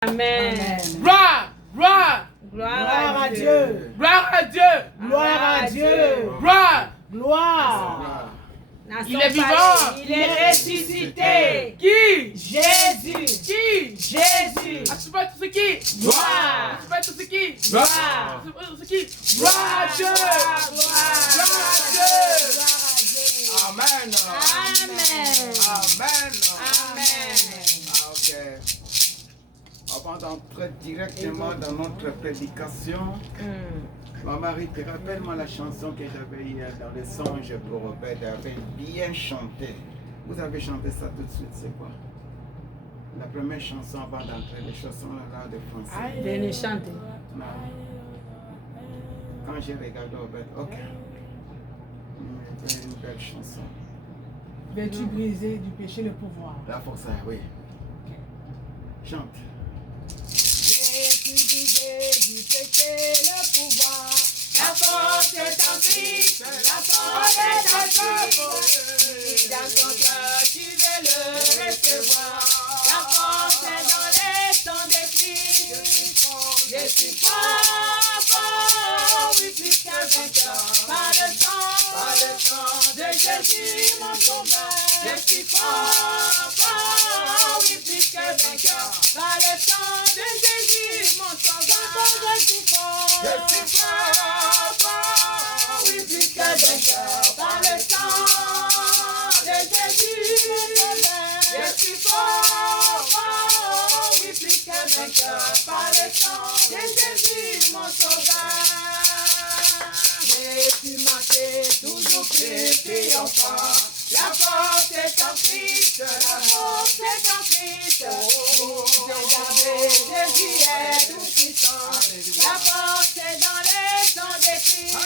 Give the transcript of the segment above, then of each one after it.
Amen. Gloire, gloire, Gloire à Dieu. gloire à Dieu, Gloire à Dieu. gloire. Gloire. Il est vivant. Il est ressuscité. Qui? Jésus. Qui? Jésus. Assoupez tout ce qui? Gloire. Assoupez tout ce qui? Gloire. Assoupez tout ce qui? Gloire à Dieu. Gloire à Dieu. Amen. Amen. Amen. Amen. Ah, ok. Avant d'entrer directement dans notre prédication, ma Marie, te rappelle-moi la chanson que j'avais hier dans les songes pour Obed, avait bien chanté. Vous avez chanté ça tout de suite, c'est quoi? La première chanson avant d'entrer, les chansons là de français. Venez chanter. Non. Quand j'ai regardé Obed, ok. Une belle chanson. Veux-tu briser du péché le pouvoir? La force, oui. Chante. Veux-tu briser du péché le pouvoir? La force est en Christ, la force est en Christ. Dans ton cœur, tu veux le recevoir. La force est dans les sons de Christ. Je suis fort, fort, oui, plus qu'un vainqueur. Par le sang de Jésus, mon sauveur. Je suis fort, fort, oui, plus qu'un vainqueur. Par le sang de Jésus, mon sauveur. Je suis fort, oui, plus qu'un vainqueur. Par le sang de Jésus, mon sauveur. Je suis fort, oui, plus qu'un vainqueur. Par le sang de Jésus, mon sauveur. Je suis marqué toujours plus triomphant. La force est en Christ, la force est en Christ. Regardez, Jésus est tout puissant. La force est dans les sons de Christ.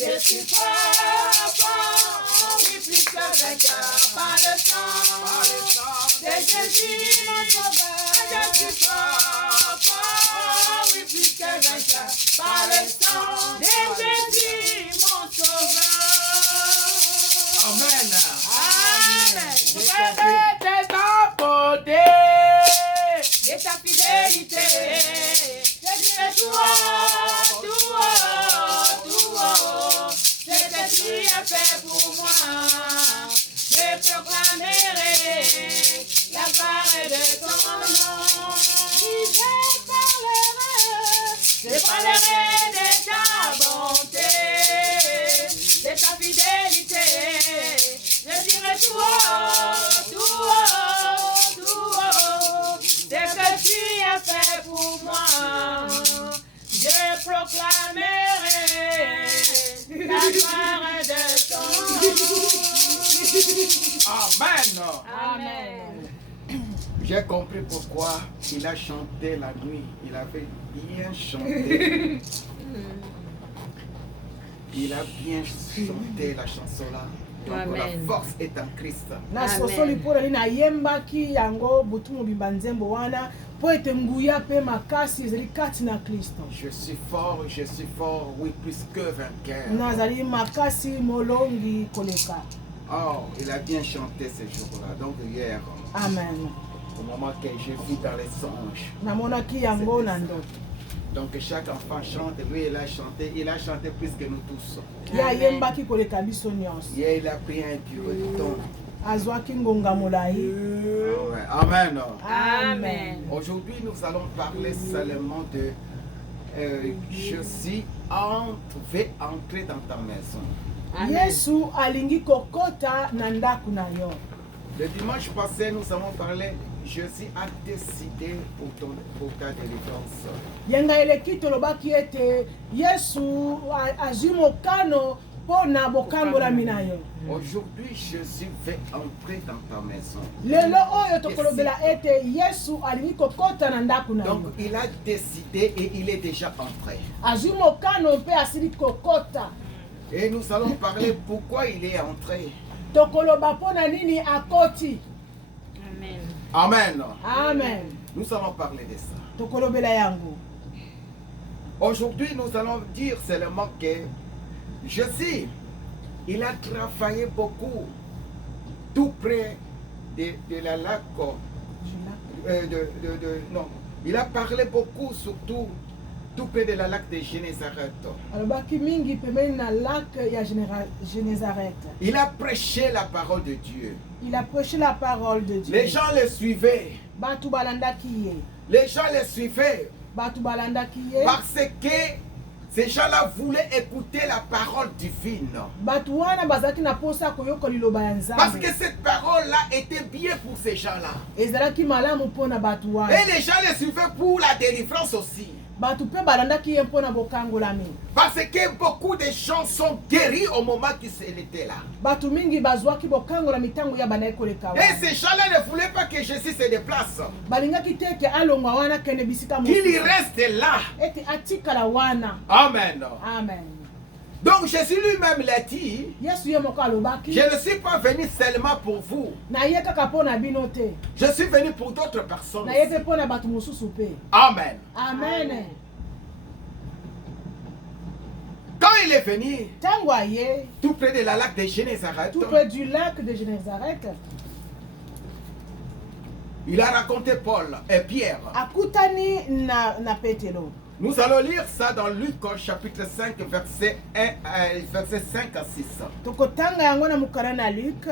Je suis fort, fort, oui, plus que vainqueur. Par le sang de Jésus, mon sauveur. Je suis fort, fort, oui, plus que vainqueur. Par le sang de Jésus, mon sauveur. Amen. Amen. Vous êtes ta beauté. Et ta fidélité, je dirai tout haut, tout haut, tout haut. Ce que tu as fait pour moi, je proclamerai la gloire de ton nom. Je parlerai de ta bonté, de ta fidélité. Je dirai tout haut, tout haut, tout haut. Ce que tu as fait pour moi, je proclamerai la gloire de ton nom. Amen. Amen. J'ai compris pourquoi il a chanté la nuit. Il avait bien chanté. Il a bien chanté la chanson là. Donc Amen. la force est en Christ. Na sosoli mpo na nini ayembaki yango butu mobimba nzembo wana mpo ete nguya mpe makasi ezali kati na Kristo. Je suis fort, oui, plus que vainqueur. Nazali makasi molongi koleka. Oh, il a bien chanté ce jour-là. Donc hier, Amen. au moment que j'ai vu dans les songes. Namonaki yango na ndoto. Donc chaque enfant chante, lui il a chanté plus que nous tous. Ye ayembaki koleka biso nyonso. Hier il a pris un durée de temps. Azwaki ngonga molai. Amen. Amen. Aujourd'hui nous allons parler seulement de je vais entrer dans ta maison. Yesu alingi kokota na ndaku na yo. Le dimanche passé nous avons parlé Jésus a décidé pour ta délivrance. Yenga eleki tolobaki ete Yesu azwi mokano mpo na bokambolami na yo. Aujourd'hui, Jésus veut entrer dans ta maison. Lelo oyo tokolobela ete Yesu alingi kokota na ndaku na Donc yo. il a décidé et il est déjà entré. Azwi mokano mpe asili kokota. Et nous allons parler pourquoi il est entré. Tokoloba mpo na nini akoti. Amen. Amen. Amen. Nous allons parler de ça. Tokolobela yango. Aujourd'hui, nous allons dire seulement que Jésus, il a travaillé beaucoup tout près de la lac non, il a parlé beaucoup, surtout tout près de la lac de Génézareth. alobaki mingi pembeni na lac ya Génézareth. Il a prêché la parole de Dieu. Il a prêché la parole de Dieu. Les gens le suivaient. Batu balandaki ye. Les gens le suivaient Batu balandaki ye. parce que ces gens-là voulaient écouter la parole divine. Batu wana bazalaki na posa koyoka liloba ya Nzambe. Parce que cette parole-là était bien pour ces gens-là. Ezalaki malamu mpona batu wana. Et les gens le suivaient pour la délivrance aussi. Batu pe balandaki ye mpona bokangolami. Parce que beaucoup de gens sont guéris au moment qu'ils étaient là. Batu mingi bazwaki bokangolami tango ya banayi koleka wana. Et ces gens-là ne voulaient pas que Jésus se déplace. Balingaki te ke alongwa wana kende bisika Qu'il mosusu. reste là. Ete atikala wana. Amen. Amen. Donc Jésus lui-même l'a dit, Yesu ye moko alobaki. je ne suis pas venu seulement pour vous. Na ye kaka mpona bino te. Je suis venu pour d'autres personnes. Na ye pe mpona batu mosusu pe. Amen. Amen. Quand il est venu, Tango aye, tout près de la lac de Génézareth, tout près du lac de Génézareth, il a raconté Paul et Pierre. akutani na Petelo. Nous allons lire ça dans Luc chapitre 5, verset 5 à 6. Tokotanga yango na mukara na Luc.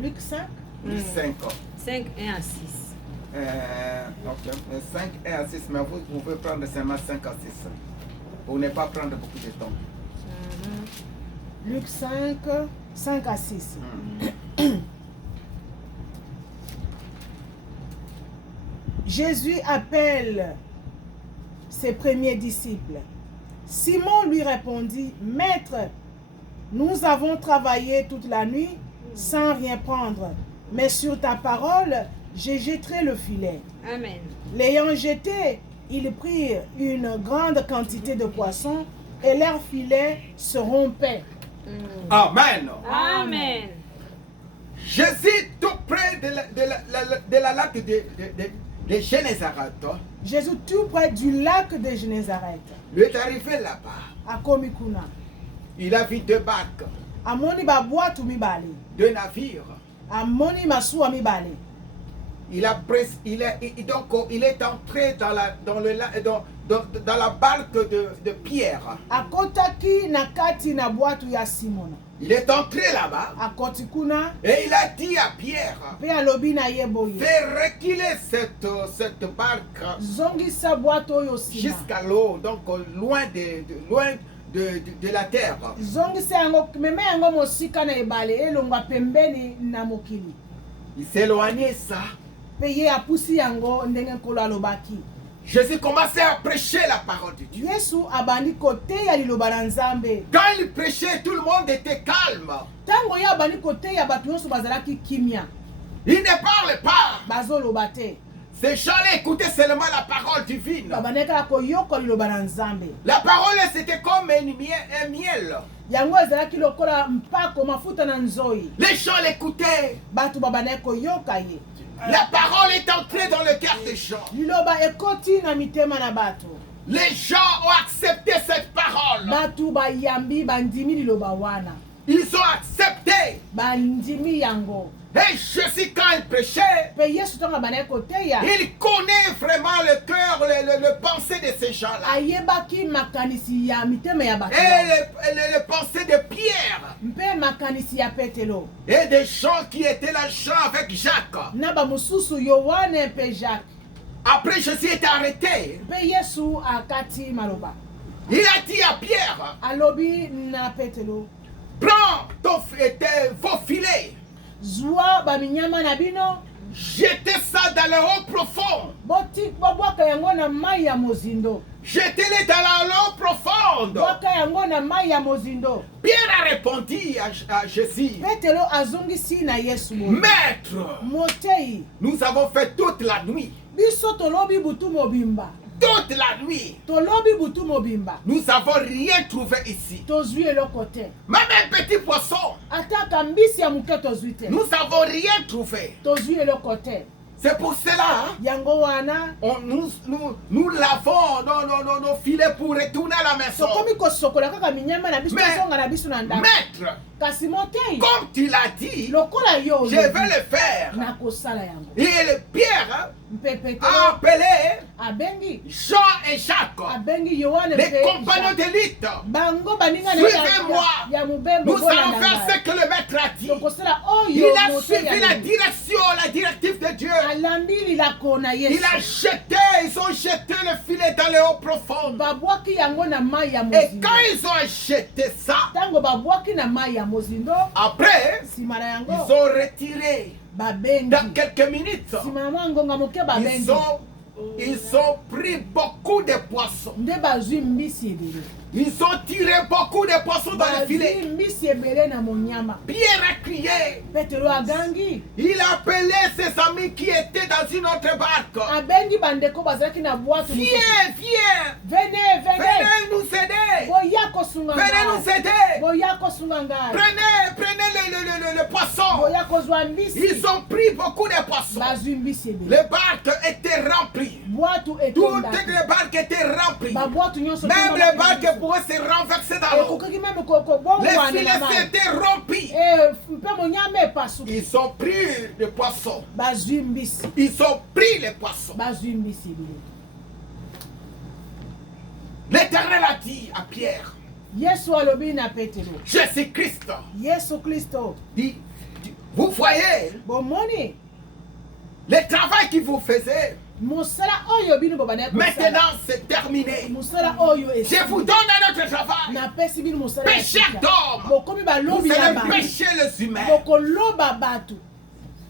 Luc 5. Luc 5. 5, 1 à 6. Ok, 5 et à 6, mais vous pouvez prendre seulement 5 à 6 pour ne pas prendre beaucoup de temps. Luc 5, 5 à 6. Jésus appelle ses premiers disciples. Simon lui répondit, Maître, nous avons travaillé toute la nuit sans rien prendre, mais sur ta parole, je jetterai le filet. Amen. L'ayant jeté, ils prirent une grande quantité de poissons et leur filet se rompait. Amen. Amen. Jésus, tout près de la lac de Génézareth, Jésus tout près du lac de Génézareth. lui est arrivé là-bas. Akomi kuna. Il a vu deux barques, Amoni babwatu mibale. deux navires. Amoni masuwa mibale. Il est entré dans la barque de Pierre. Akotaki na kati na bwatu ya Simona. Il est entré là-bas Akoti kuna. et il a dit à Pierre, Pe alobi na ye boye. fais reculer cette barque Zongisa bwatu oyo sima. jusqu'à l'eau, donc loin de la terre. Zongisa yango meme yango mosika na ebale elongwa pembeni na mokili. Il s'éloignait ça. Pe ye apusi yango ndenge nkolo alobaki. Jésus commençait à prêcher la parole de Dieu. Yesu abandi koteya liloba na Nzambe. Quand il prêchait, tout le monde était calme. Tango ya abandi koteya batu nyonso bazalaki kimia. Il ne parlait pas. Bazoloba te. Ces gens-là écoutaient seulement la parole divine. Babandeka koyoka liloba na Nzambe. La parole, c'était comme un miel. Yango ezalaki lokola mpako mafuta na nzoi. Les gens l'écoutaient. Batu babandeka koyoka ye. La parole est entrée dans le cœur des gens. Liloba ekoti na mitema na batu. Les gens ont accepté cette parole. Batu bayambi bandimi liloba wana. Ils ont accepté. Bandimi yango. Et Jésus, quand il prêchait, Pe Yesu tonga bandeka koteya. il connaît vraiment le cœur, le pensée de ces gens-là. Ayebaki makanisi ya mitema ya batu. Et le pensée de Pierre. Mpe makanisi ya Petelo. Et des gens qui étaient là, Jean avec Jacques. Na ba mususu Yohane mpe Jacques. Après, Jésus était arrêté. Pe Yesu akati maloba. Il a dit à Pierre, Alobi na Petelo. prends vos filets, Zwa ba minyama na bino. jetez ça dans le haut profond. Boti bobwaka yango na mai ya mozindo. Jetez-les dans l'eau profonde. Bwaka yango na mai ya mozindo. Pierre a répondu à Jésus, Petelo azongisi na Yesu. Maître, Motei. nous avons fait toute la nuit. Biso tolobi butu mobimba. Toute la nuit. Tolobi butu mobimba. Nous n'avons rien trouvé ici. Tozwi eloko te. Même un petit poisson. Ataka mbisi ya muke tozwi te. Nous n'avons rien trouvé. Tozwi eloko te. C'est pour cela, yango wana nous lavons nos filets pour retourner à la maison. tokomi kosokola kaka minyama na biso Mais- tozonga na biso na ndako Maître, kasi motei comme tu l'as dit, lokola yo je vais le faire. nakosala yango Et Pierre mpe a petero appelé abengi Jean et Jacques, abengi yohane les mpe compagnons Jacques. d'élite. bango baninga na Suivez-moi. ya mobembo Nous allons faire ce que le maître a dit. tokosala Il oyo a motei suivi la alingi. direction, la directive de Dieu. alandi lilako na Il yesu a jeté, ils ont jeté le filet dans les eaux profondes. babwaki yango na mai ya Et mozindo quand ils ont jeté ça, ntango babwaki na mai ya mozindo après, nsima na ils yango ont retiré. babengi Dans quelques minutes, nsima na mwa ngonga moke babengi ils ont pris beaucoup de poissons. nde bazwi mbisi ebele Ils ont tiré beaucoup de poissons dans le bazwi filet. mbisi ebele na monyama Pierre a crié. petero agangi Il a appelé ses amis qui étaient dans une autre barque. abengi bandeko bazalaki na bwato Viens, viens, vene venez nous aider. boya kosunga Venez nous ngai aider. boya kosunga ngai Prenez le poisson. boya kozwa mbisi Ils ont pris beaucoup de poissons. bazwi mbisi ebele Les barques étaient remplies. bwato Toutes etondaki les barques étaient remplies. babwato nyonso Même etondaki les na barques biso. pourraient se renverser dans l'eau. ekokaki meme Les kobongwana filets na mai s'étaient rompus. mpe monyama epasuki Ils ont pris les poissons. bazwi mbisi Ils ont pris les poissons. bazwi mbisi ebele L'Éternel a dit à Pierre, yesu alobi na petero Jésus-Christ, yesu kristo dit, vous voyez bomoni le travail que vous faisiez, mosala oyo bino bobandaki kosala maintenant c'est terminé. mosala oyo Je vous donne un autre travail. napesi bino mosala ya Pécheur sika. d'homme. bokomi Vous balobi na allez bato pécher les humains. bokoloba bato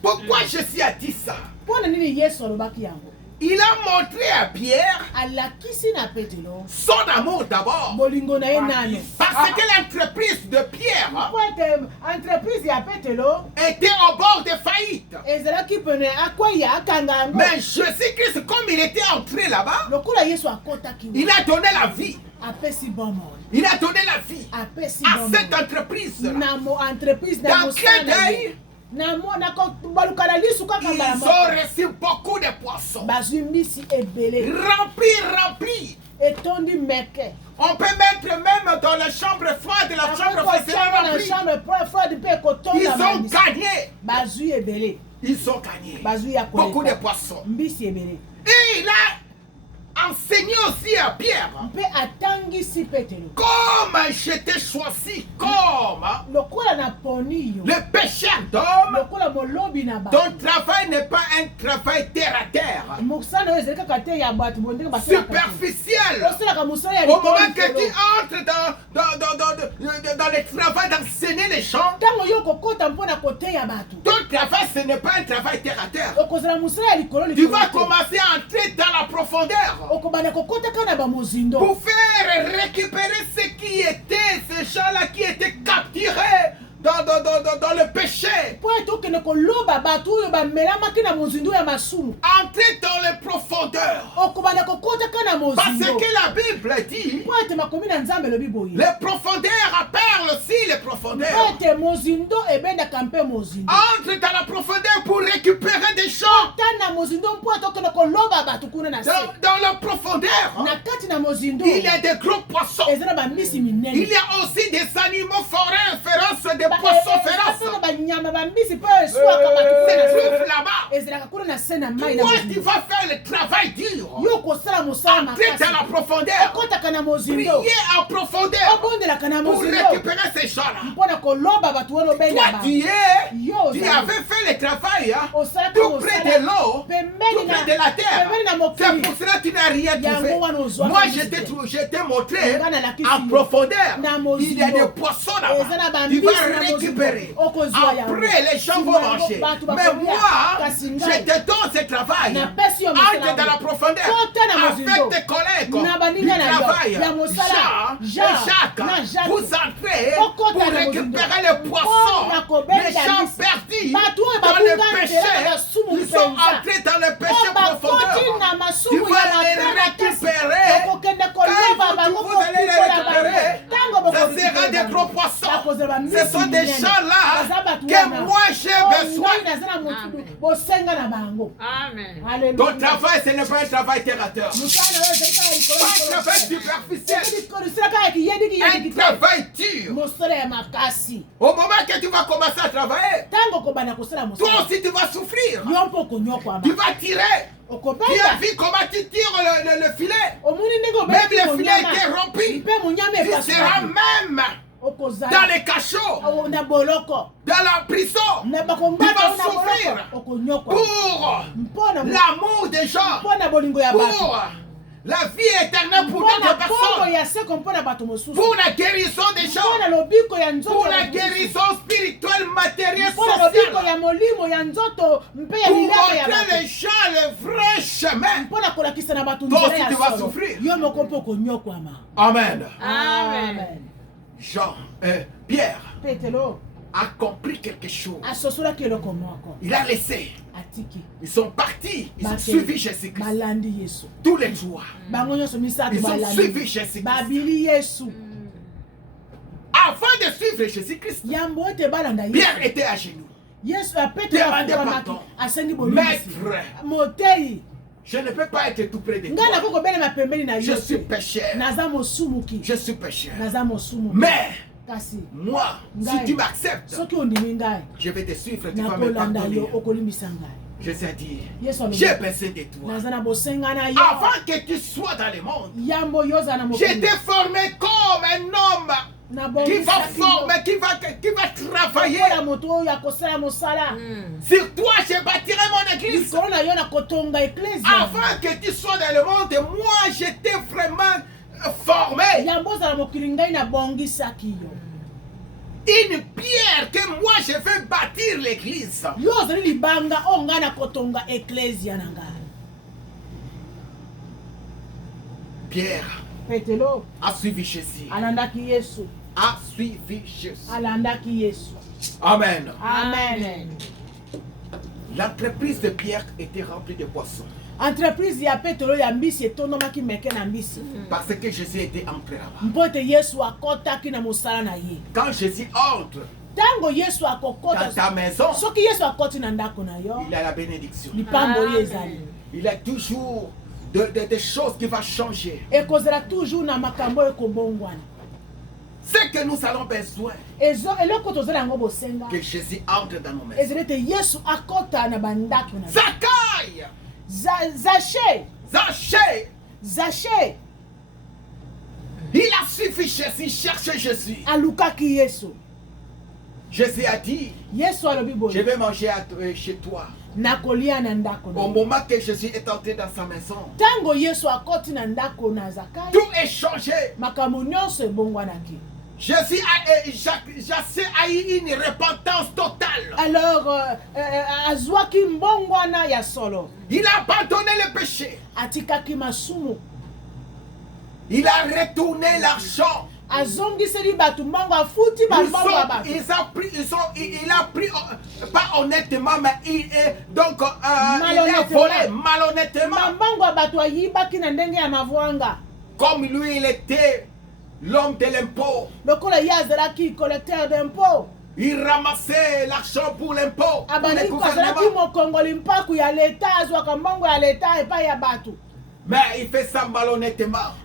Pourquoi Jésus a dit ça? mpo na nini yesu alobaki yango Il a montré à Pierre alakisi na petero son amour d'abord. bolingo na ye nano Parce que l'entreprise de Pierre mpo ete entreprise ya petero était au bord de faillite. ezalaki pene akwaya akanga yango Mais Jésus-Christ, comme il était entré là-bas, lokola yesu akotaki il a donné la vie. apesi bomoi Il a donné la vie apesi à bomoi cette entreprise. na mo entreprise na Dans mosala quel na ye. pays na baluka na lisu kaka ils mbala ont moko reçu beaucoup de poissons. bazwi mbisi ebele Remplis. etondi meke On peut mettre même dans la chambre froide, la chambre froide sera na remplie. chambre froide mpe Ils ekotonda ont mbisi. gagné. bazwi ebele Ils ont gagné bazwi ya beaucoup de koleka poissons. mbisi ebele Et il a enseigné aussi à Pierre mpe atangisi petelo comme j'étais choisi comme lokola na poni yo le pécheur d'homme. lokola molobi na bato Ton travail n'est pas un travail terre à terre, mosala oyo ezali kaka te ya bato bondenge basalaka te. superficiel. osalaka mosala ya Au moment likolo que tu likolo. entres dans le travail d'enseigner les gens, ntango yo okokota mpona koteya bato ton travail ce n'est pas un travail terre à terre. okozala mosala ya likolo Tu likolo vas te. commencer à entrer dans la profondeur okobanda kokota kaka na bamozindo pour faire récupérer ce qui était, ces gens-là qui étaient capturés dans le péché. mpo ete okende koloba bato oyo bamelamaki na mozindo ya masumu Entrer dans les profondeurs. okobanda kokota kaka na Parce mozindo que la Bible dit, mpo ete makomi na nzambe elobi boye les profondeurs appellent aussi les mpo profondeurs. ete mozindo ebendaka mpe mozindo Entre dans la profondeur pour récupérer des choses. ta na mozindo mpo ete okende koloba bato kuna na se Dans la profondeur, na kati na mozindo il y a des gros poissons. eza na bambisi Il minene y a aussi des animaux forains féroces, des poissons féroces. na banyama bambisi mpo eswaka bato Se kuna na se trouvent là-bas. ezalaka kuna na se na mai na Toi, tu mozindo vas faire le travail dur. yo kosala mosala Entrer dans la makasi profondeur. okotaka na mozindo Prier en profondeur obondelaka na pour mozindo récupérer ces gens-là. mpona koloba bato wana obenda Toi, bango tu ozali. avais fait le travail hein, osalaki tout près mosala de l'eau, pembeni tout près de la terre. pembeni na C'est mokili pour cela que tu n'as rien trouvé. yango wana ozwaka Moi, mbisi je t'ai montré Nga nalakisi en yo. profondeur. Na Il y a mozindo. des poissons Eza na là-bas. bambisi Tu vas na mozindo. récupérer. Okozwa yango. Après, les gens vont Sima manger. bato Mais bakolia. moi, Kasi je ngai. te donne ce travail. Napesi yo mosala Entre dans la yango. profondeur. Kota na Avec mozindo. tes collègues Na du baninga na yo. travail. Ya mosala. Jean et Jacques. Na Jacques. Vous entrez Okota pour na récupérer mozindo. les poissons. Mpona kobenda Les gens mbisi. perdus Bato oyo dans le babunga péché. nzela basumu Ils sont mpenza. entrés dans le péché O bakoti profondeur. na Tu masumu vas ya les mabe makasi récupérer. okokende Quand koloba bango vous allez les kokukola bango récupérer, ntango ce sera des gros poissons. Ce sont des gens-là que moi j'ai besoin Amen. Ton travail, ce n'est pas un travail terre à terre. Pas un travail superficiel. Un travail dur. Au moment que tu vas commencer à travailler, toi aussi tu vas souffrir. Tu vas tirer. Tu as vu comment tu tires le filet. Même le filet était rompu. Tu seras même dans les cachots, dans la prison. Tu vas souffrir pour l'amour des gens, pour la vie éternelle pour d'autres personnes, pour la guérison des gens, pour la guérison spirituelle, matérielle, sociale, pour montrer les gens le vrai chemin. Toi aussi tu vas souffrir. Amen. Amen. Jean, Pierre a compris quelque chose. Il a laissé. Ils sont partis. Ils ont suivi Jésus-Christ. Tous les jours. Ils ont suivi Jésus-Christ. Avant de suivre Jésus-Christ, Pierre était à genoux. Demandez pardon. Maître, je ne peux pas être tout près de toi. Je suis pécheur. Je suis pécheur. Mais moi, si tu m'acceptes, je vais te suivre, tu vas me pardonner. Jésus a dit, j'ai besoin de toi. Avant que tu sois dans le monde, je t'ai formé comme un homme qui va former, qui va travailler. Sur toi, je bâtirai mon église. Avant que tu sois dans le monde, moi, je t'ai vraiment formé. Une pierre que moi, je vais bâtir l'église. Pierre a suivi Jésus. A suivi Jésus. Amen. Amen. L'entreprise de Pierre était remplie de poissons. Entreprise ya Petro ya mbisi etonomaki meke na mbisi. Parce que Jésus était entré là-bas. Mpote Yesu akotaki na mosala na ye. Quand Jésus entre Tango Yesu akokota dans ta maison, soki Yesu akoti na ndako na yo, il a la bénédiction. lipambo ezali. Il a toujours des choses qui vont changer. Ekozela toujours na makambo ekobongwana. Ce que nous avons besoin, que Jésus entre dans nos maisons. Zachaï, Zachée, il a suffi Jésus, chercher Jésus. Jésus a dit, je vais manger chez toi. Au moment que Jésus est entré dans sa maison, tout est changé. Jésus a eu une repentance totale. Alors, il a abandonné le péché. Il a retourné l'argent. Il a pris pas honnêtement, mais il a volé malhonnêtement. Comme lui, il était l'homme de l'impôt. Il ramassait l'argent pour l'impôt. Mais il fait ça malhonnêtement.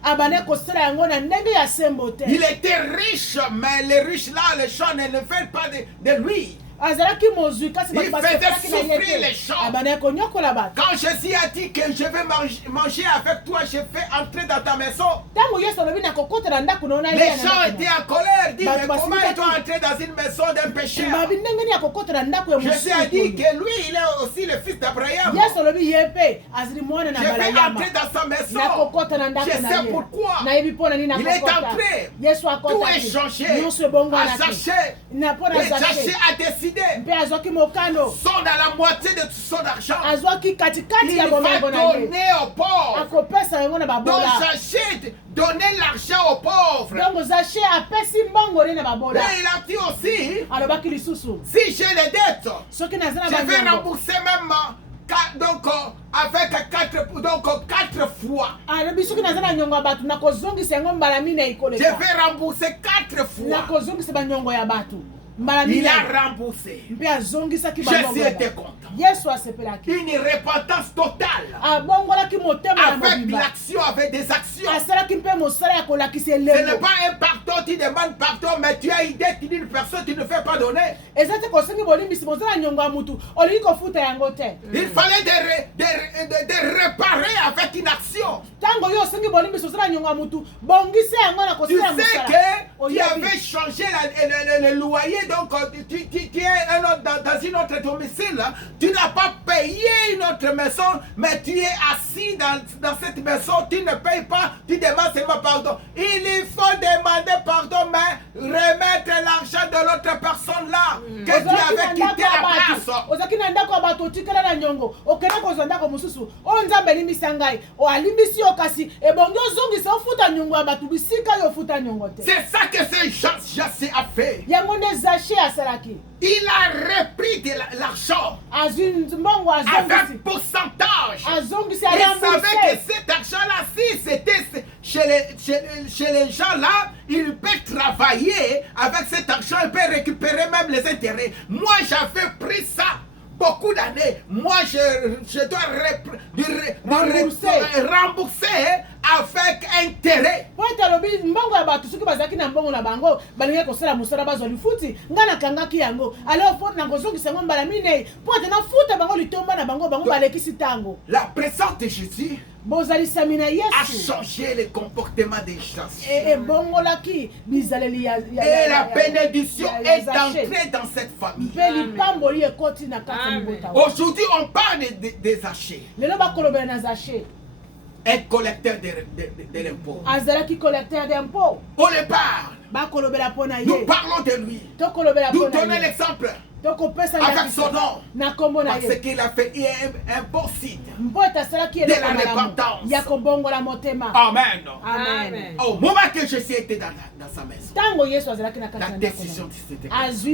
Il était riche, mais les riches là, les gens ne veulent pas de lui. Il faisait souffrir les gens. Quand Jésus a dit que je vais manger avec toi, je vais entrer dans ta maison, les gens étaient en colère. Disent, mais comment il doit entrer dans une maison d'un pécheur? Jésus a dit que lui, il est aussi le fils d'Abraham. Je vais entrer dans sa maison. Je sais pourquoi. Il est entré. Tout est changé. Et Zachée a décidé. Sont dans la moitié de son argent. Il va donner aux pauvres. Donc Zachée donner l'argent aux pauvres. Et il a dit aussi, si j'ai les dettes, je vais rembourser même avec 4 fois. Je vais rembourser 4 fois. Il a remboursé. Jésus était content. Une repentance totale. Avec l'action, avec des actions. Ce n'est pas un pardon, tu demandes pardon, mais tu as idée d'une personne, tu ne fais pas donner. Il fallait de réparer avec une action. Tu sais que tu avais changé le loyer, donc tu es dans une autre domicile. Tu n'as pas payé une autre maison, mais tu es assis dans cette maison, tu ne payes pas, tu demandes seulement pardon. Il faut demander pardon, mais remettre l'argent de l'autre personne là, que tu avais quitté la place. C'est ça que ce Jassé a fait. Il a repris de l'argent avec pourcentage. Il savait que cet argent-là, si c'était chez les gens là, il peut travailler avec cet argent, il peut récupérer même les intérêts. Moi, j'avais pris ça beaucoup d'années. Moi, je dois rembourser avec intérêt. La présence de Jésus a changé le comportement des gens. Et la bénédiction est entrée dans cette famille. Aujourd'hui, on parle des Zachée. Un collecteur de l'impôt. On le parle. Nous parlons de lui. Nous donnons l'exemple. Avec son nom. Parce qu'il a fait un beau site de la repentance. Amen. Amen. Au moment que Jésus était dans sa maison, la décision s'était prise.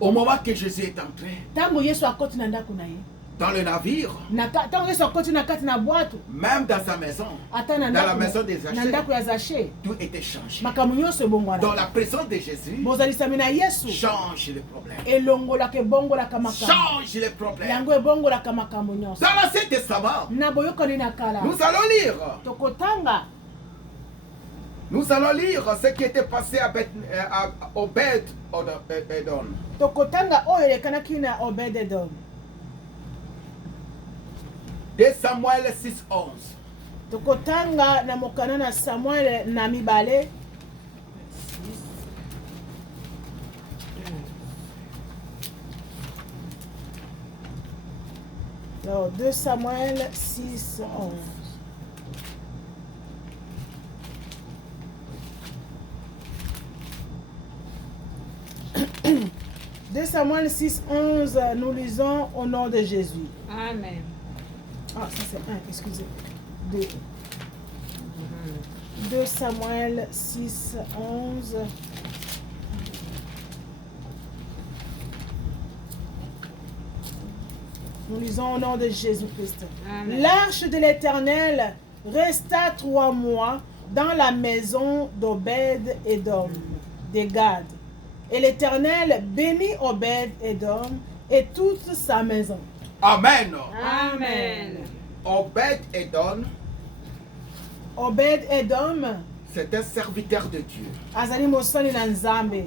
Au moment que Jésus est entré dans le navire, même dans sa maison, dans la maison des Zachée, tout était changé. Dans la présence de Jésus, change le problème. Change le problème. Dans l'Ancien Testament, nous allons lire ce qui était passé à Obed-Edom. 2 Samuel 6:11. Tokotanga na mokana na Samuel na mibale. Alors 2 Samuel 6:11. De Samuel 6:11, nous lisons au nom de Jésus. Amen. Ah, ça c'est 1, excusez. 2 Samuel 6:11. Nous lisons au nom de Jésus-Christ. L'arche de l'Éternel resta 3 mois dans la maison d'Obed-Edom, de Gad. Et l'Éternel bénit Obed-Edom et toute sa maison. Amen. Amen. Obed-Edom, c'est un serviteur de Dieu. Azali mosali na Nzambe.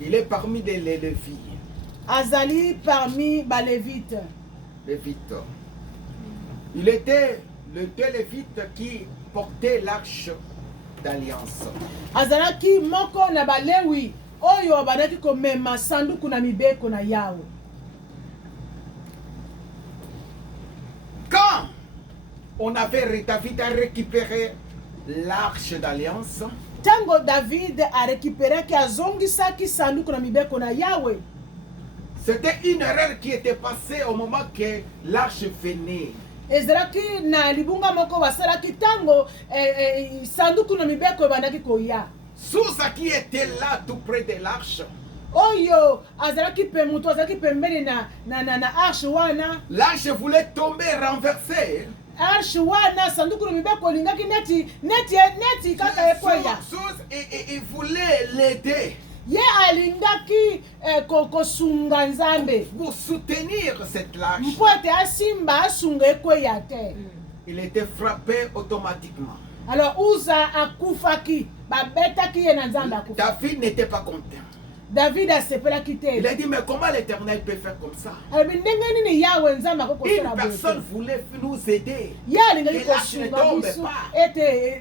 Il est parmi les Lévites. Azali parmi les Lévites. Lévites. Il était le 2 Lévites qui portait l'arche d'alliance. Azalaki moko na balewi oyo badaki komema sanduku na mibeko na Yawe. Quand David a récupéré l'arche d'alliance, tango David a récupéré ki azongisaki sanduku na mibeko na Yawe. C'était une erreur qui était passée au moment que l'arche venait. Ezraki na libunga moko basalaki tango sanduku na mibeko bandaki koya. Sousa qui était là tout près de l'arche. Oyo azalaki pemuto azalaki pembeni na arche wana. L'arche voulait tomber renversée. arche wana sanduku na mibeko olingaki neti kaka ekweya. Il voulait l'aider. Ye alingaki kosunga nzambe. Pour soutenir cette l'arche. Mpo ete asimba asunga ekweya te. Il était frappé automatiquement. Alors Uza akufaki, babetaki ye na nzambe akufa. David n'était pas content. David asepelaki te. Il a dit, mais comment l'Éternel peut faire comme ça? Une personne voulait nous aider. Et l'arche ne tombe pas.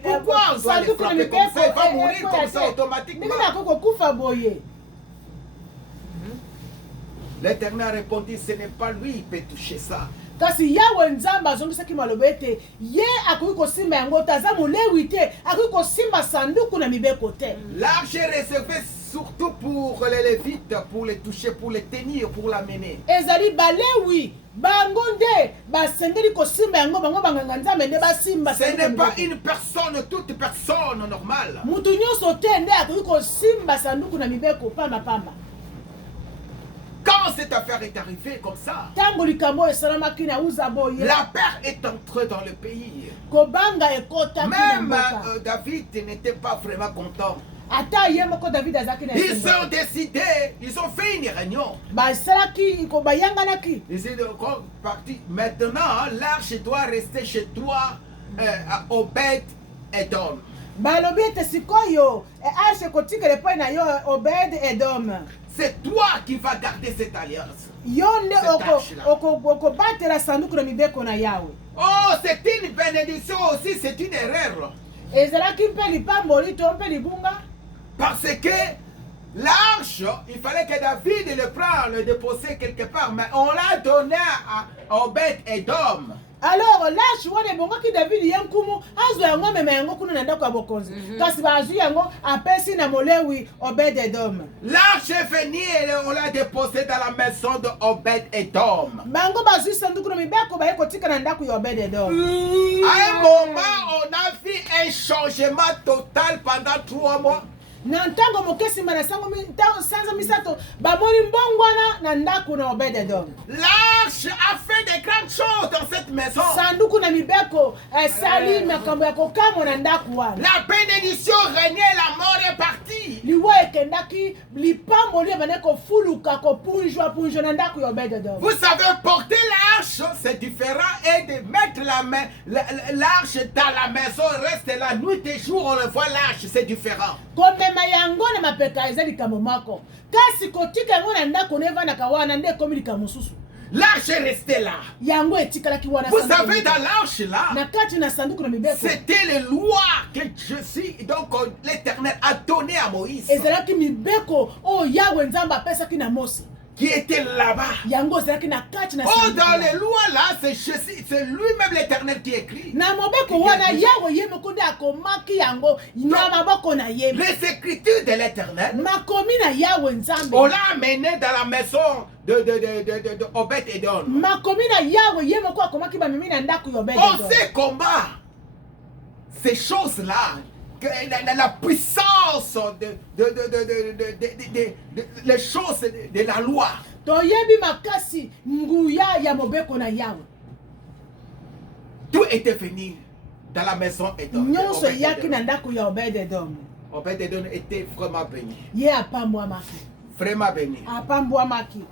Pourquoi on doit les frapper comme ça? Il va mourir comme ça automatiquement. L'Éternel répondit, ce n'est pas lui qui peut toucher ça. Kasi yawe nzamba azongisaki maloba ete ye akoki kosimba yango te aza molewi te akoki kosimba sanduku na mibeko te. L'arche est réservée surtout pour les Lévites, pour les toucher, pour les tenir, pour l'amener. Ezali balewi bango nde basengeli kosimba yango bango banganga nzambe nde basimba. Ce n'est pas une personne, toute personne normale. Mutu nyonso te nde akoki kosimba sanduku na mibeko pamba pamba. Quand cette affaire est arrivée comme ça, la peur est entrée dans le pays. Même David n'était pas vraiment content. Ils ont décidé, ils ont fait une réunion. Ils ont parti. Maintenant, l'arche doit rester chez toi, Obed Edom. C'est toi qui vas garder cette alliance. Oh, c'est une bénédiction aussi, c'est une erreur. Parce que l'arche, il fallait que David le prenne, le déposer quelque part, mais on l'a donné à Obed Edom. Alors l'arche wana ebongaki David yankumu azwa yango mema yango kuna na ndako ya bokonzi kasi bazwi yango apesi na molewi Obed Edom. L'arche est venue et on l'a déposé dans la maison de Obed Edom. Bango bazwi sanduku na mibeko baye kotika na ndako ya Obed Edom. À un moment on a vu un changement total pendant 3 mois. Nantango mokesi mana sango sanza misato bamoni mbongwana na ndako na Obed Edom. L'arche a fait des grandes choses dans cette maison. Sanduku na mibeko sali makambo ya kokamo na ndako wana. La bénédiction régnait, la mort est partie. Liwa ekendaki lipambo li baneko fuluka ko punjwa na ndako ya Obed Edom. Vous savez, porter l'arche c'est différent et de mettre l'arche dans la maison, reste la nuit et jour on le voit l'arche, c'est différent. Mayango na mapeka ezali kamomako kasi kotika yango na ndako nevana kawana nde komilika mususu. L'arche est restée là. Yango etikalaki wana. Vous savez, dans l'arche là, na kati na sanduku na mibeko c'était les lois que donc l'Éternel a donné à Moïse. Ezalaki mibeko o yawe nzamba apesaki na Mose. Qui était là-bas. Yango ezalaki na kati na sanduku. Oh, dans les lois là, c'est lui-même l'Éternel qui écrit. Na mobeko wana yawe yemoko nde akomaki yango na maboko na ye. Les écritures de l'Éternel. Makomi na yawe nzambe. On l'a amené dans la maison de Obed Edom. Makomi na yawe yemoko akomaki ba mimi na ndako ya Obed Edom. On sait comment ces choses là, la puissance les choses de la loi. Toyebi makasi nguya ya mobeko na yawe. Tout était venu dans la maison Edom. Nyonso yaki na ndako ya Obed Edom. Obed Edom était vraiment béni. Ye apambwa maki. Vraiment béni. Apambwa maki.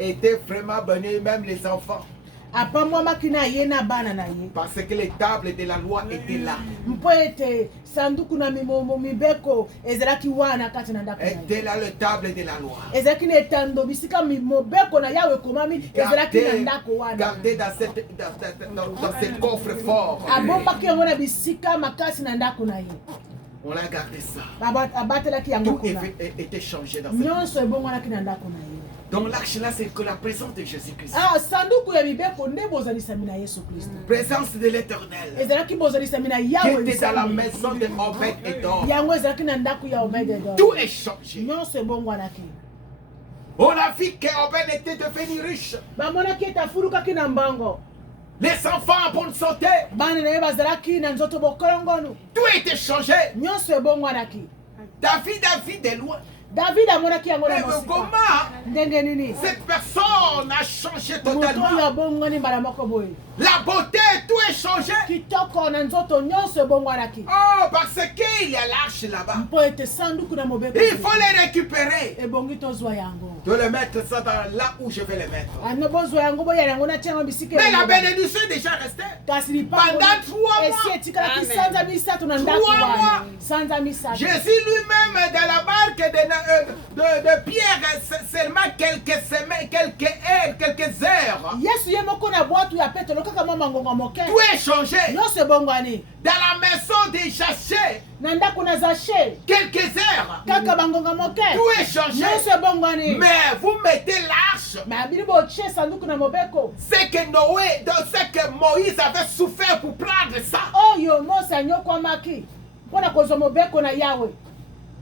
Était vraiment béni, même les enfants. Apambwa maki na ye na bana na ye. Parce que les tables de la loi étaient là. Mpoete sanduku na mibeko ezalaki wana kati na ndako. Était là le table de la loi. Ezalaki ne tando bisika mibeko na yawe komami ezalaki na ndako wana. Gardé dans cette coffre fort. Abombaki yango na bisika makasi na ndako na ye. On a gardé ça. Abatelaki yango kuna. Tout était changé dans cette. Nyonso ebongwanaki na ndako na ye. Donc l'arche là c'est que la présence de Jésus-Christ. Ah, sanduku ya mibeko nde bozalisa mina Yesu Kristo. Présence de l'Éternel. Ezalaki bozalisa mina yawe. Qui était dans la maison de Obed Edom. Yango ezalaki na ndako ya Obed Edom. Tout est changé. Nyonso ebongwanaki. On a vu que Obed était devenu riche. Bamonaki etafurukaki na mbango. Les enfants en bonne santé. Bana na ye bazalaki na nzoto bokolongono. Tout était changé. Nyonso ebongwanaki. David a vu de loin. David amonaki yango na Mais mosika. comment Ndenge nini? cette personne a changé Moto oyo totalement? abongwani mbala moko boye. La beauté, tout est changé. Kitoko na nzoto nyonso ebongwanaki. Oh, parce qu'il y a l'arche là-bas. Mpo ete sanduku na mobeko. Il faut les récupérer. Ebongi tozwa yango. De le mettre ça dans là où je vais les mettre. Ano bozwa yango boya yango na tiango bisika. Mais la bénédiction est déjà restée. Kasi lipango. Pendant 3 mois. Esi etikalaki Amen. sanza misatu na ndako 3 mois. wana. Sanza misatu. Jésus lui-même dans la barque de Pierre, seulement quelques semaines, quelques heures, quelques heures. Yesu ye moko na bwatu ya Petro kaka mama ngonga moke. Tout est changé. Nyonso ebongwani. Dans la maison des Jachés, Na ndako na Zaché. quelques heures. Kaka bangonga moke. Tout est changé. Nyonso ebongwani. Mais vous mettez l'arche. Mais abili boche sanduku na mobeko. C'est que Noé, dans ce que Moïse avait souffert pour prendre ça. Oyo Mose anyokwamaki. Mpona kozwa mobeko na Yawe.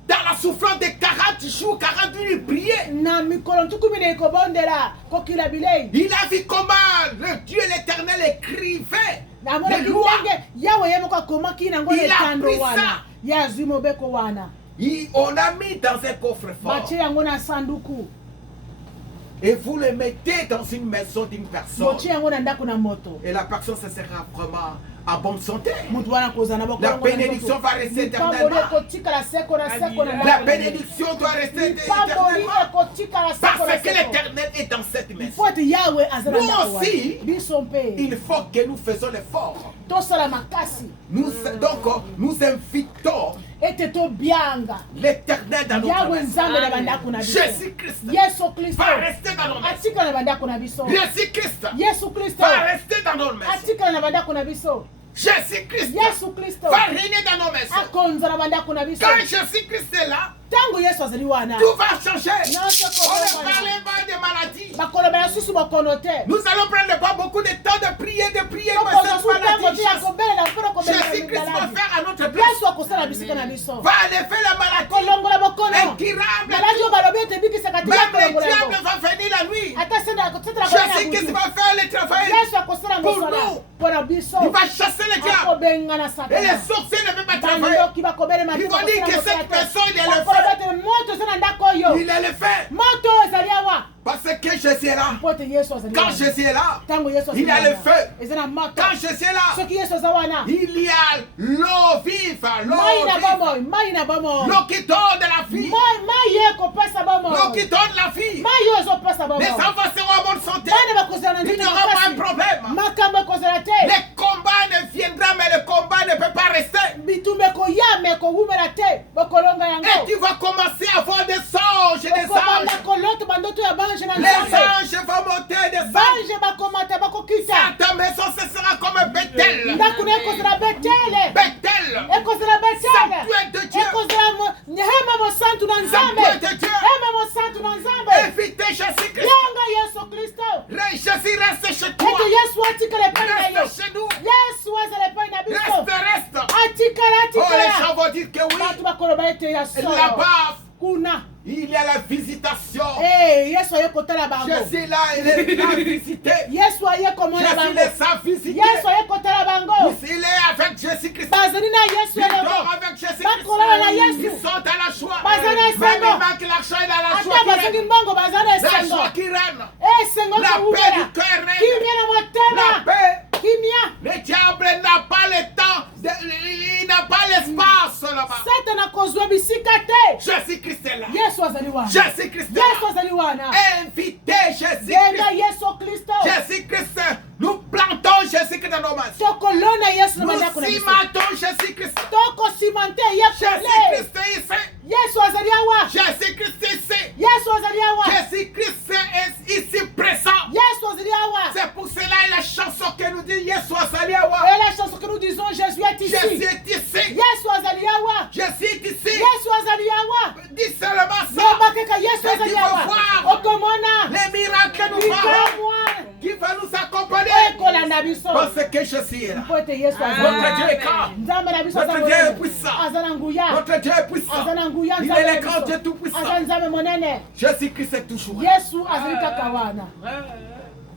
Dans la souffrance de 40 jours, 40 nuits, il priait. Na mikolo ntukumi na ekobondela kokila bilei. Il a vu comment le Dieu l'éternel écrivait Namona les lois. kitenge Yawe ye moko akomaki nango Il a etando pris wana. ça. Yazwi mobeko wana. On a mis dans un coffre-fort. Batie yango na sanduku. Et vous le mettez dans une maison d'une personne. Botie yango na ndako na moto. Et la personne, ça sera vraiment à bonne santé. Mutu wana kozana boko. La bénédiction va rester éternellement. La bénédiction doit rester éternellement. Parce que l'éternel est dans cette maison. Nous aussi, il faut que nous faisons l'effort. Nous invitons l'éternel dans notre maison. Jésus-Christ va rester dans nos maisons. Jésus-Christ va rester dans nos maisons. Jésus-Christ va régner dans nos maisons. Quand Jésus-Christ est là, Tango Yesu azali wana. tout va changer. Non, On ne parle pas de maladie. Nous allons prendre pas beaucoup de temps de prier pour cette maladie. Jésus-Christ va faire à notre place. Va aller faire la maladie. Incurable. Même les diables vont venir la nuit. Jésus-Christ va faire le travail pour nous. Il va chasser les diables. Et les sorciers ne peuvent pas travailler. Ils vont dire que cette personne, il le fait. Il est le fait. Parce que Jésus est là. Quand Jésus est là, il y a le feu. Quand Jésus est là, il y a l'eau vive. L'eau qui donne de la vie. L'eau qui donne la vie. Les enfants seront en bonne santé. Il n'y aura pas de problème. Les combats ne viendront, mais le combat ne peut pas rester. Et tu vas commencer à voir des anges et des anges. Les anges vont monter des anges. Ta maison, ce sera comme Bethel. Bethel. Sanctuaire de Dieu. Sanctuaire de Dieu. Invitez Jésus-Christ. Jésus reste chez toi. Reste chez nous. Reste. Oh, les gens vont dire que oui. Là-bas, il y a la visitation. Jésus est là, il est visité. Jésus les a visités. Il est avec Jésus-Christ. Ils dorment avec Jésus-Christ. Ils sont dans la joie. Même il manque l'argent et dans la joie. La joie qui règne. La paix du cœur règne. La paix. Le diable n'a pas le temps. Il n'a pas l'espace là-bas. Jésus-Christ est là. Jésus-Christ est là. Invitez Jésus-Christ. Jésus-Christ. Nous plantons Jésus-Christ dans nos mains. Nous cimentons Jésus-Christ. Jésus-Christ est ici. Jésus-Christ est ici. Jésus-Christ est ici présent. C'est pour cela et la chanson que nous dit Yesu Azaliawa. Et la chanson que nous disons, Jésus est ici. Jésus est ici. Jésus est ici. Dis seulement ça. Et tu vas voir les miracles que nous verrons qui va nous accompagner. Parce que Jésus est là. Notre Dieu est grand. Notre Dieu est puissant. Notre Dieu est puissant. Il est le grand Dieu tout puissant. Jésus-Christ est toujours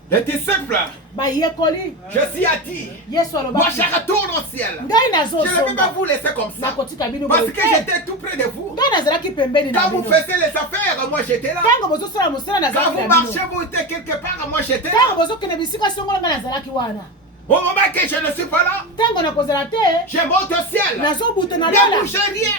là. Les disciples, bayekoli je suis à dire, Yesu moi alobaki je retourne au ciel. ngai Je ne peux pas nazosonga vous laisser comme ça. nakotika bino Parce boye que te. j'étais tout près de vous. ngai nazalaki pembeni na Quand vous bino faisiez les affaires, moi j'étais là. ntango bozosala mosala Quand nazalaki vous na marchez, bino vous étiez quelque part, moi j'étais là. ntango bozokende bisika songolo ngai nazalaki wana Au moment que je ne suis pas là, ntango nakozala te je monte au ciel. nazobuta na Ne lola bougez rien.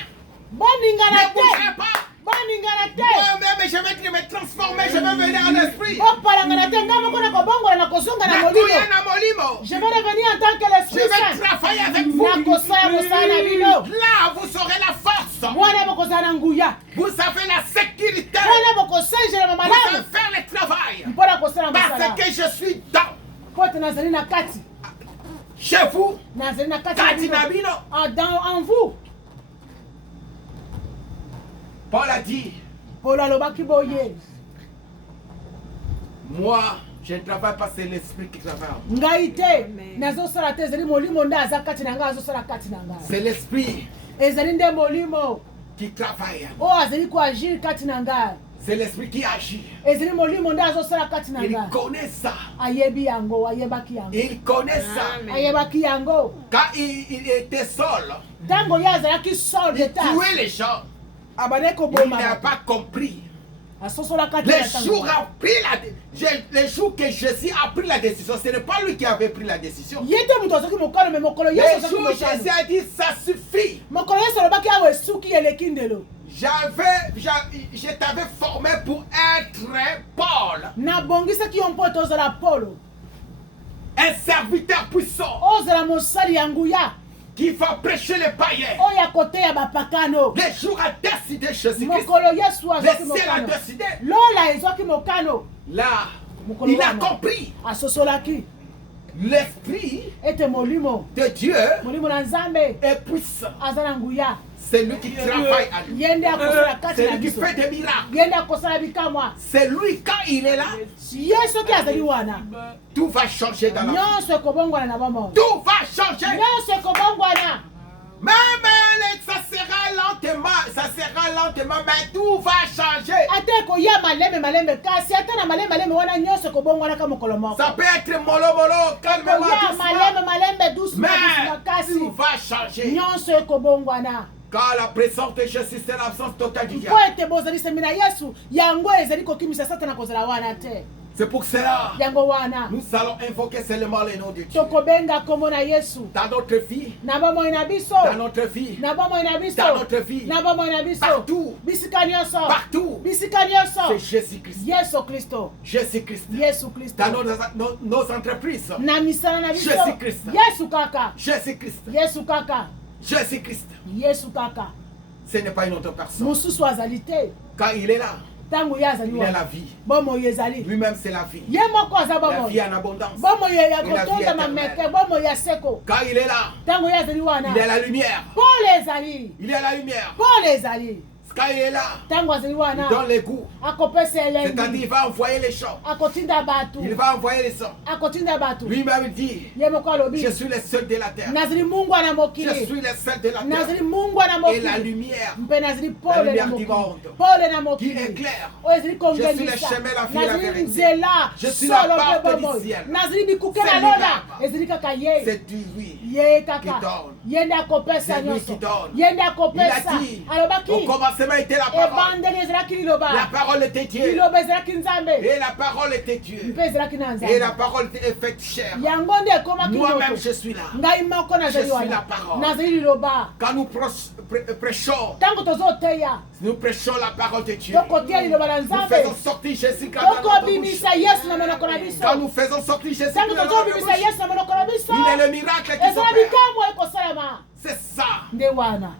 boningana Ne te bougez pas. boningana te Moi-même, je vais me transformer, je vais venir en esprit. bopalangana te ngai moko nakobongola nakozonga na molimo Nakoya na molimo. je vais revenir en tant que Je l'esprit vais saint travailler avec vous. nakosala mosala na bino Là, vous saurez la force. wana bokozala na nguya Vous avez la sécurité. wana bokosengelama Vous malamu allez faire le travail. mpo na kosala Parce mosala que je suis dans. po te nazali na kati Chez vous, nazali na kati na bino. Katinabino. En vous Paul a dit, polo alobaki boye moi, je ne travaille pas, c'est l'esprit qui travaille. ngai te nazosala te ezali molimo nde aza kati na ngai azosala kati na ngai C'est l'esprit ezali nde molimo qui travaille. oyo azali koagir kati na ngai C'est l'esprit qui agit. ezali molimo nde azosala kati na Il ngai connaît ça. ayebi yango ayebaki yango Il connaît ça. Amen. ayebaki yango Quand il était seul, ntango ye azalaki sol de il tas tuait les gens. abandaki Il koboma n'a bato. pas compris. asosolaka te Les na ntango. jours, les jours que Jésus a pris la décision, ce n'est pas lui qui avait pris la décision. ye te moto azwaki mokano me mokolo Les yesu azwaki jours, Jésus mokano a dit, ça suffit. mokolo yesu alobaki awa esuki eleki ndelo Je t'avais formé pour être Paul, nabongisaki yo mpo ete ozala polo un serviteur puissant ozala mosali ya nguya qui va prêcher les païens. oyo akoteya bapakano Les jours a décidé Jésus-Christ. mokolo yesu azwaki Le ciel a mokano décidé. lola ezwaki mokano Là, mokolo il a wana compris. asosolaki L'esprit ete molimo de Dieu molimo na nzambe est puissant. aza na nguya C'est lui qui travaille à lui. ye nde akosala kati C'est na lui qui biso fait des miracles. ye nde akosala bikamwa C'est lui, quand il est là, ye soki azali wana tout va changer dans la vie. nyonso ekobongwana na bomoi Tout va changer. nyonso ekobongwana Même ça sera lentement, mais tout va changer. ata ekoya malembe kasi ata na malembe wana nyonso ekobongwanaka mokolo moko Ça peut être mollo, calmement, koya doucement. malembe doucement Mais kasi tout va changer. nyonso ekobongwana Car la présence de Jésus, c'est l'absence totale du mpo diable. ete bozali sembi na yesu yango ezali kokimisa satana kozala wana te C'est pour cela yango wana nous allons invoquer seulement le nom de Dieu. tokobenga kombo na yesu Dans notre vie, na bomoi na biso dans notre vie, na bomoi na biso dans notre vie, na bomoi na biso partout, bisika nyonso partout, bisika c'est nyonso Jésus-Christ. yesu kristo Jésus-Christ. yesu kristo Dans nos entreprises, na misala na biso Jésus-Christ. yesu kaka Jésus-Christ. yesu kaka Jésus-Christ. yesu kaka Ce n'est pas une autre personne. mosusu azali te Quand il est là, ntango ye azali il est la wana vie. bomoi ezali Lui-même, c'est la vie. ye moko aza La bomoi vie en abondance. bomoi ya Et la vie kotondama éternelle. meke bomoi ya seko Quand il est là, ntango ye azali wana il est la lumière. pole ezali Il est la lumière. pole ezali Quand il est là, ntango azali il wana donne les goûts. akopesa C'est-à-dire, elengi il va envoyer les champs. akotinda bato Il va envoyer les sangs. akotinda bato Lui-même dit, ye moko alobi je suis le seul de la terre. nazali mungu ana Je mokili suis le seul de la nazali terre. mungu ana Et la mokili lumière mpe nazali La pole na lumière du mokili monde. pole na qui mokili éclaire. oyo ezali Je suis kongenisa le chemin, la vie, la nazali vérité. nzela Je suis solo la mpe porte du bomoi ciel. nazali bikuke C'est na lui lola là-bas. ezali kaka ye C'est du lui. ye qui kaka donne. ye nde akopesa C'est lui nyonso qui donne. ye nde Il a akopesa dit, alobaki au commencement était la parole. ebandeli ezalaki liloba La parole était Dieu. liloba ezalaki nzambe Et la parole était Dieu. mpe ezalaki na Et la nzambe parole est faite chair. yango nde ekomaki Moi-même, moto je suis là. ngai moko nazali Je suis wana la parole. nazali liloba Quand nous prêchons, ntango tozoteya nous prêchons la parole de Dieu. tokotia liloba na Nous nzambe faisons sortir Jésus dans notre bouche. tokobimisa yesu na monoko na biso Quand nous faisons sortir Jésus ntango dans notre tozobimisa bouche, yesu na monoko na biso il est le miracle qui ezala s'opère. bikamwa ekosalama C'est ça. nde wana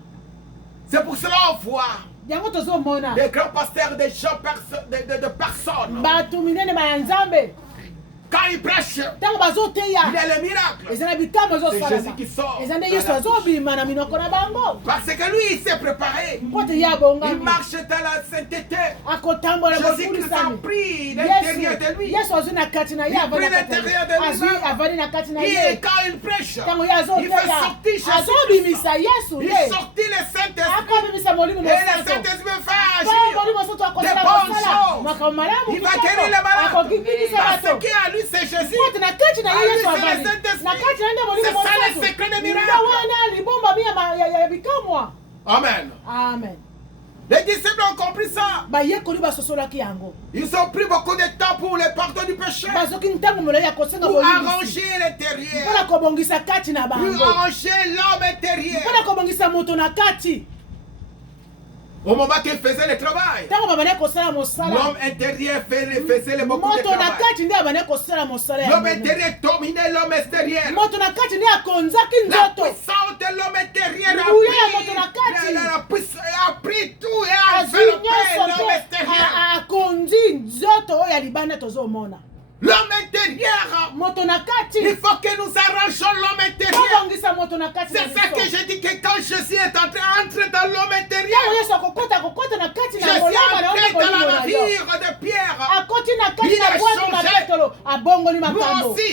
C'est pour cela qu'on voit yango tozomona des grands pasteurs, des gens, de personnes. bato minene baya nzambe Quand ils prêchent, ntango bazoteya il est le miracle. ezala bikamwa C'est Jésus ezosalama qui sort. eza nde dans yesu la bouche. azobima na minoko na bango Parce que lui, il s'est préparé. mpo te ye Il abongami marche dans la sainteté. akotambola Jésus-Christ a bofulisami pris l'intérieur de lui. yesu azwi na kati na ye Il avandi prit na kati na l'intérieur de ye. azwi lui-même. avandi na kati na Et ye quand il prêche, ntango ye il fait azoteya sortir Jésus. azobimisa yesu Il nde sortit le Saint-Esprit. akobimisa molimo Et le mosantu Saint-Esprit fait des bonnes choses. Il va guérir les malades. Parce qu'à lui, c'est Jésus. À lui, c'est le Saint-Esprit. C'est ça le secret des miracles. Amen. Amen. Les disciples ont compris ça. Ils ont pris beaucoup de temps pour le pardon du péché. Pour arranger l'intérieur. Pour arranger l'homme intérieur. Au moment qu'il faisait le travail, l'homme intérieur faisait beaucoup de travail. L'homme intérieur dominait l'homme extérieur. La puissance de l'homme intérieur a pris tout et a enveloppé l'homme extérieur. L'homme intérieur, il faut que nous arrangeons l'homme intérieur. C'est ça que je dis que quand Jésus est entré dans l'homme intérieur, je suis entré dans la navire de Pierre. Il a changé. Nous aussi,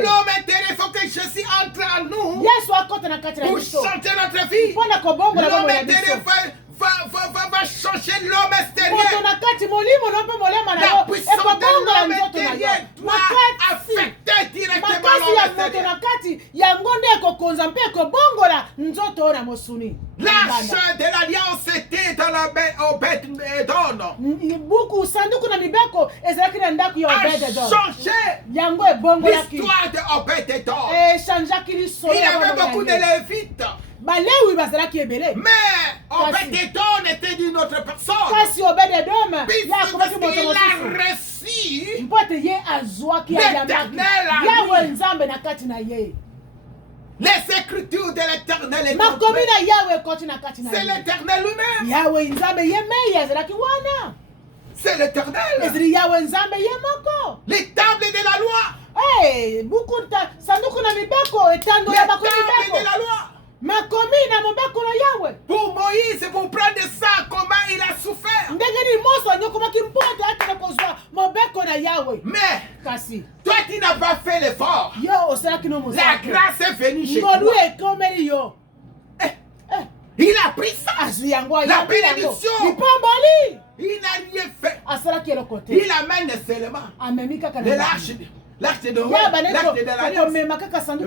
l'homme intérieur, il faut que Jésus entre en nous pour changer notre vie. L'homme intérieur va changer l'homme extérieur. La puissance de l'homme intérieur doit affecter directement l'homme extérieur. L'arche de l'alliance était dans la Obed-Edom. A changé l'histoire de Obed-Edom. Il y avait beaucoup de Lévites. Mais Obed-Edom était d'une autre personne. Puisqu'il a reçu l'éternel. Les écritures de l'éternel. C'est l'éternel lui-même. C'est l'éternel. Les tables de la loi. Les tables de la loi. Pour Moïse, pour prendre ça, comment il a souffert. Mais toi qui n'as pas fait l'effort, la grâce est venue chez toi. Il a pris ça. La bénédiction. Il n'a rien fait. Il amène seulement l'arche de l'alliance.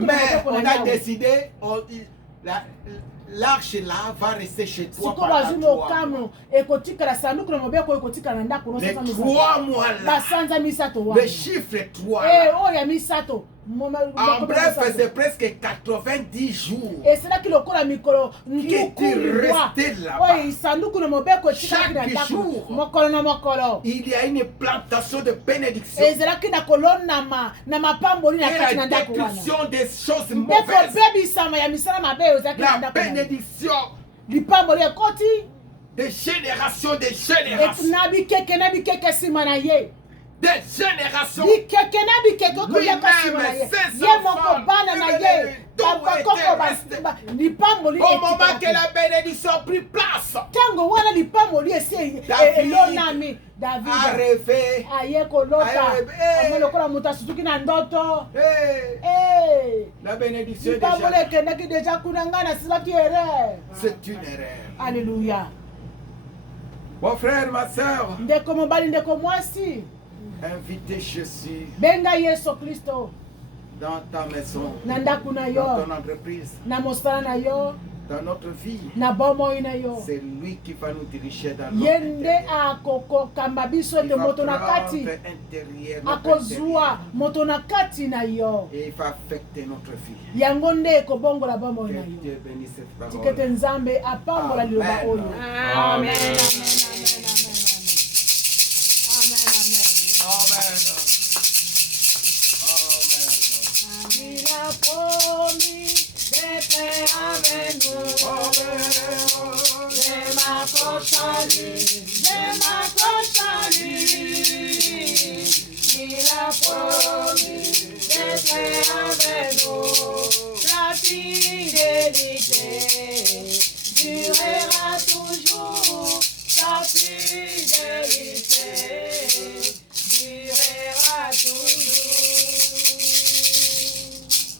Mais on a décidé, l'arche là va rester chez toi pendant 3 mois. Les 3 mois là, le chiffre 3 là. En bref, c'est presque 90 jours qui était resté là-bas. Chaque jour, il y a une plantation de bénédiction. Et la destruction des choses mauvaises. La bénédiction de génération de génération. Des générations. Lui-même, ses enfants, au moment que la bénédiction a pris place, David a rêvé. La bénédiction c'est une erreur. Alléluia. Mon frère, ma soeur, invitez Jésus dans ta maison, dans ton entreprise, dans notre vie. C'est lui qui va nous diriger dans notre intérieur. Il va prendre intérieur, et il va affecter notre vie. Que Dieu bénisse cette parole. Amen. Il a promis d'être avec nous. Je m'accroche à lui. Il a promis d'être avec nous. La fidélité durera toujours. Sa fidélité.